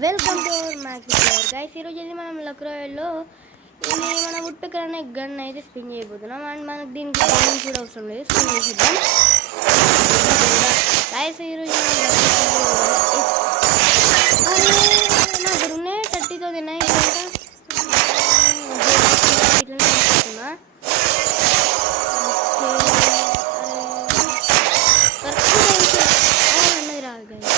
Welcome to our match guys. ఈరోజు అయితే మనం లక్రోలో ఇది మన వుడ్ పికర్ అనే గన్ అయితే స్పిన్ చేయబోతున్నాం. అండ్ మనకు దీనికి గన్ కూడా అవసరం లేదు, స్పిన్ చేసిద్దాం గైస్. ఈరోజు నా దగ్గర 30తో తిన్నాయి ఇట్లనే అనుకుంటున్నా. అన్నది రాదు గైస్.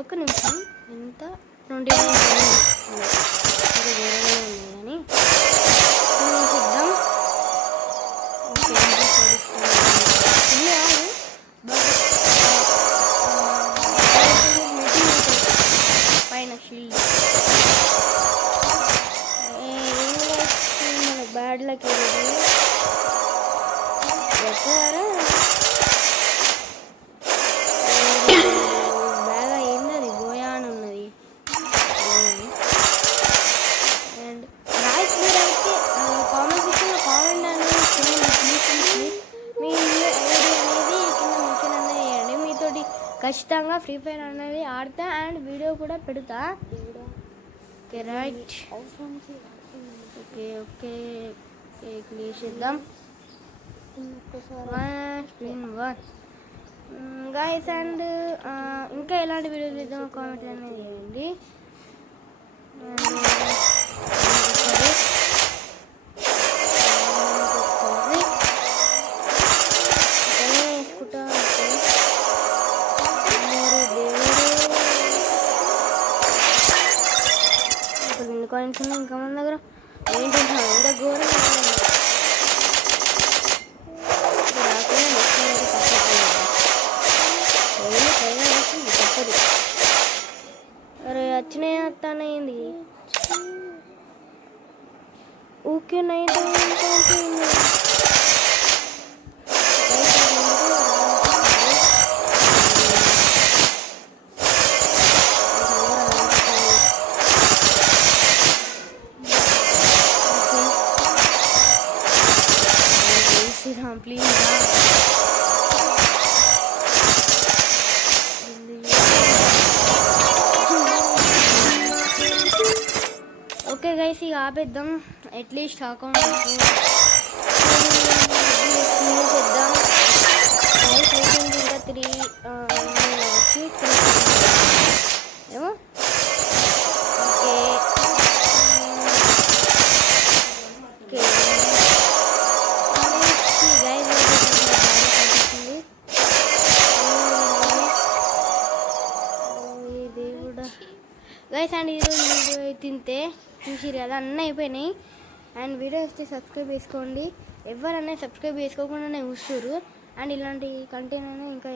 ఒక నిమిషం ఎంత 29 ఉన్నాయని చూద్దాం. పైన షీల్డ్ బ్యాడ్ లక్ వచ్చారా ఖచ్చితంగా ఫ్రీ ఫైర్ అనేది ఆడతా అండ్ వీడియో కూడా పెడతా. Okay right, okay okay clear చేద్దాం గైస్. అండ్ ఇంకా ఎలాంటి వీడియోస్ చేద్దాం కామెంట్ అనేది చేయండి. కాయిన్స్ ఇంకా మన దగ్గర ఏంటి ఇంత ఘోరం తప్పదు. అరే వచ్చినాయి అత్తానయింది. Okay night please. Okay guys, ఇక ఆపేద్దాం. అట్లీస్ట్ అకౌంట్ చేద్దాం. ఇంకా 3 ఏమో. Okay okay guys. అండ్ ఈరోజు వీడియో తింటే చూసిరు కదా, అన్నీ అయిపోయినాయి. అండ్ వీడియో వస్తే సబ్స్క్రైబ్ చేసుకోండి. ఎవరన్నా సబ్స్క్రైబ్ చేసుకోకుండానే చూస్తారు. అండ్ ఇలాంటి కంటెంట్ అయినా ఇంకా